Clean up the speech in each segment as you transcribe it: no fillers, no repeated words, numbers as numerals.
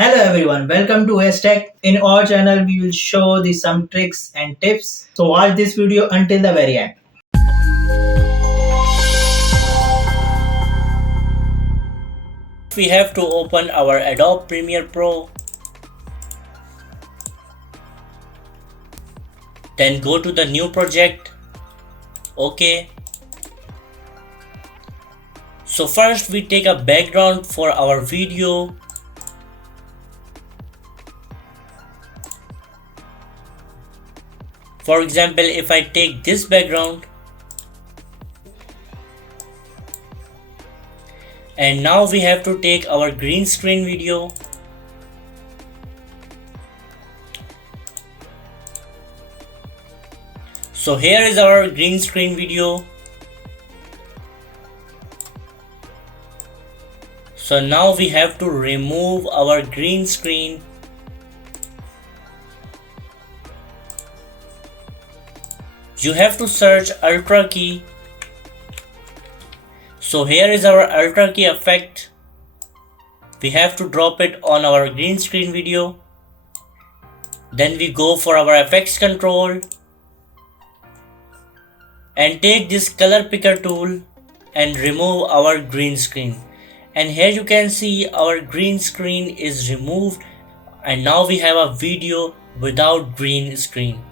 Hello everyone, welcome to ASTECH. In our channel, we will show some tricks and tips. So watch this video until the very end. We have to open our Adobe Premiere Pro. Then go to the new project. OK. So first we take a background for our video. For example, if I take this background, and now we have to take our green screen video. So here is our green screen video. So now we have to remove our green screen. You have to search Ultra key. So here is our Ultra key effect. We have to drop it on our green screen video. Then we go for our effects control and take this color picker tool and remove our green screen. And here you can see our green screen is removed, and now we have a video without green screen.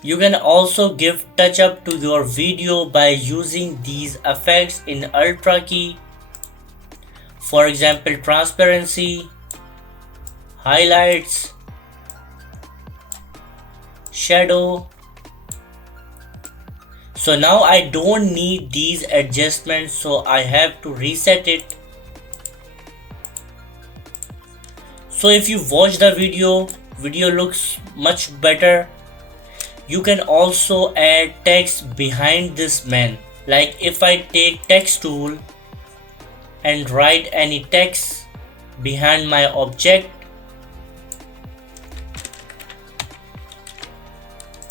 You can also give touch up to your video by using these effects in Ultra key. For example, transparency, highlights, shadow. So now I don't need these adjustments, so I have to reset it. So if you watch the video looks much better. You can also add text behind this man. Like if I take text tool and write any text behind my object.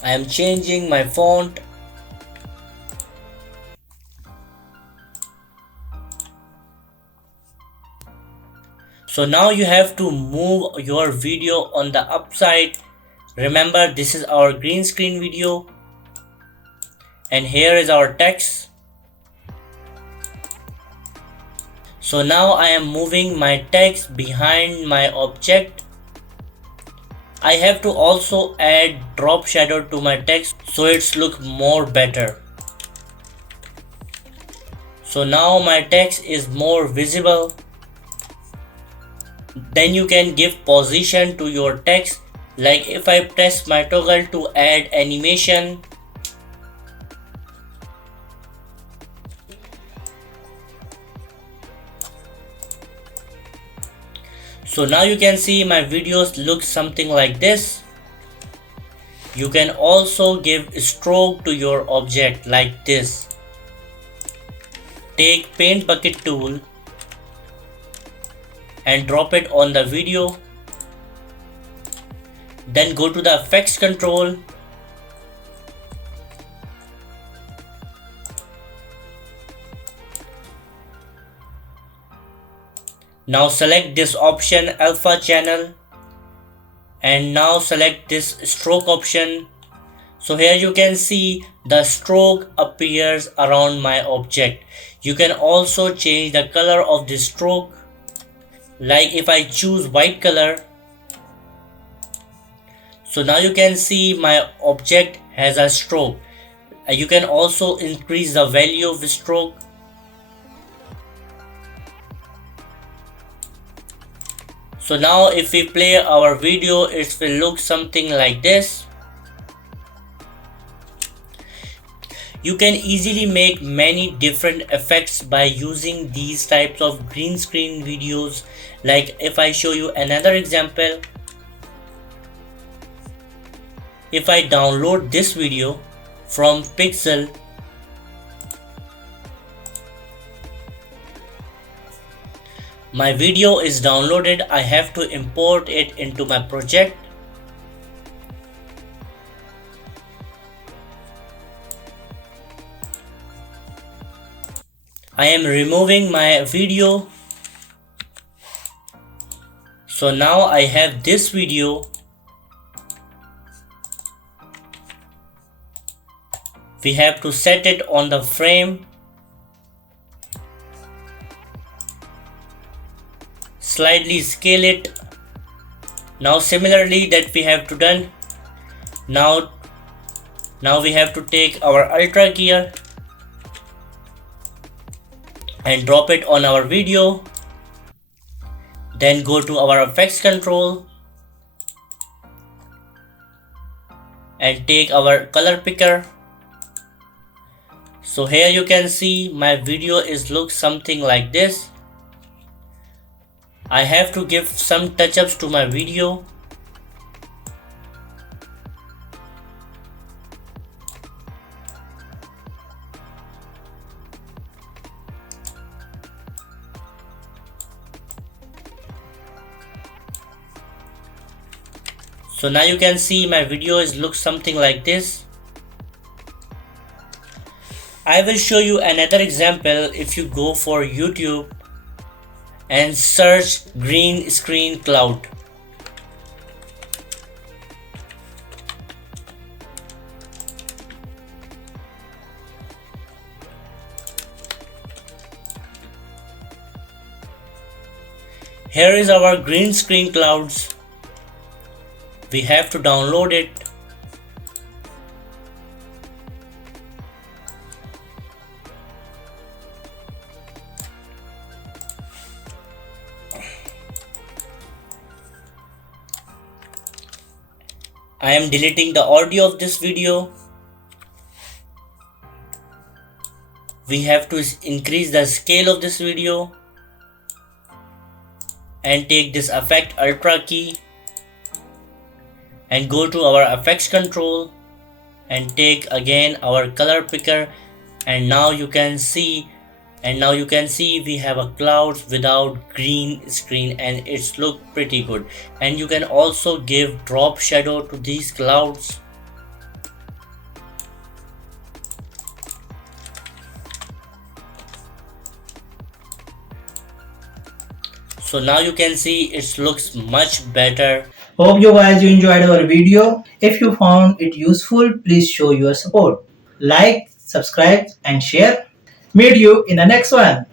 I am changing my font. So now you have to move your video on the upside. Remember, this is our green screen video, and here is our text. So now I am moving my text behind my object. I have to also add drop shadow to my text so it's look more better. So now my text is more visible. Then you can give position to your text. Like if I press my toggle to add animation. So now you can see my videos look something like this. You can also give stroke to your object like this. Take paint bucket tool and drop it on the video. Then go to the effects control. Now select this option alpha channel, and now select this stroke option. So here you can see the stroke appears around my object. You can also change the color of the stroke. Like if I choose white color. So now you can see my object has a stroke. You can also increase the value of the stroke. So now if we play our video, it will look something like this. You can easily make many different effects by using these types of green screen videos. Like if I show you another example. If I download this video from Pixel, my video is downloaded. I have to import it into my project. I am removing my video. So now I have this video. We have to set it on the frame, slightly scale it. Now similarly that we have to done. Now we have to take our ultra gear and drop it on our video. Then go to our effects control and take our color picker. So here you can see my video looks something like this. I have to give some touch-ups to my video. So now you can see my video looks something like this. I will show you another example. If you go for YouTube and search green screen cloud. Here is our green screen clouds. We have to download it. I am deleting the audio of this video. We have to increase the scale of this video and take this effect ultra key and go to our effects control and take again our color picker, and now you can see we have a clouds without green screen and it's look pretty good. And you can also give drop shadow to these clouds. So now you can see it looks much better. Hope you guys enjoyed our video. If you found it useful, please show your support. Like, subscribe and share. Meet you in the next one.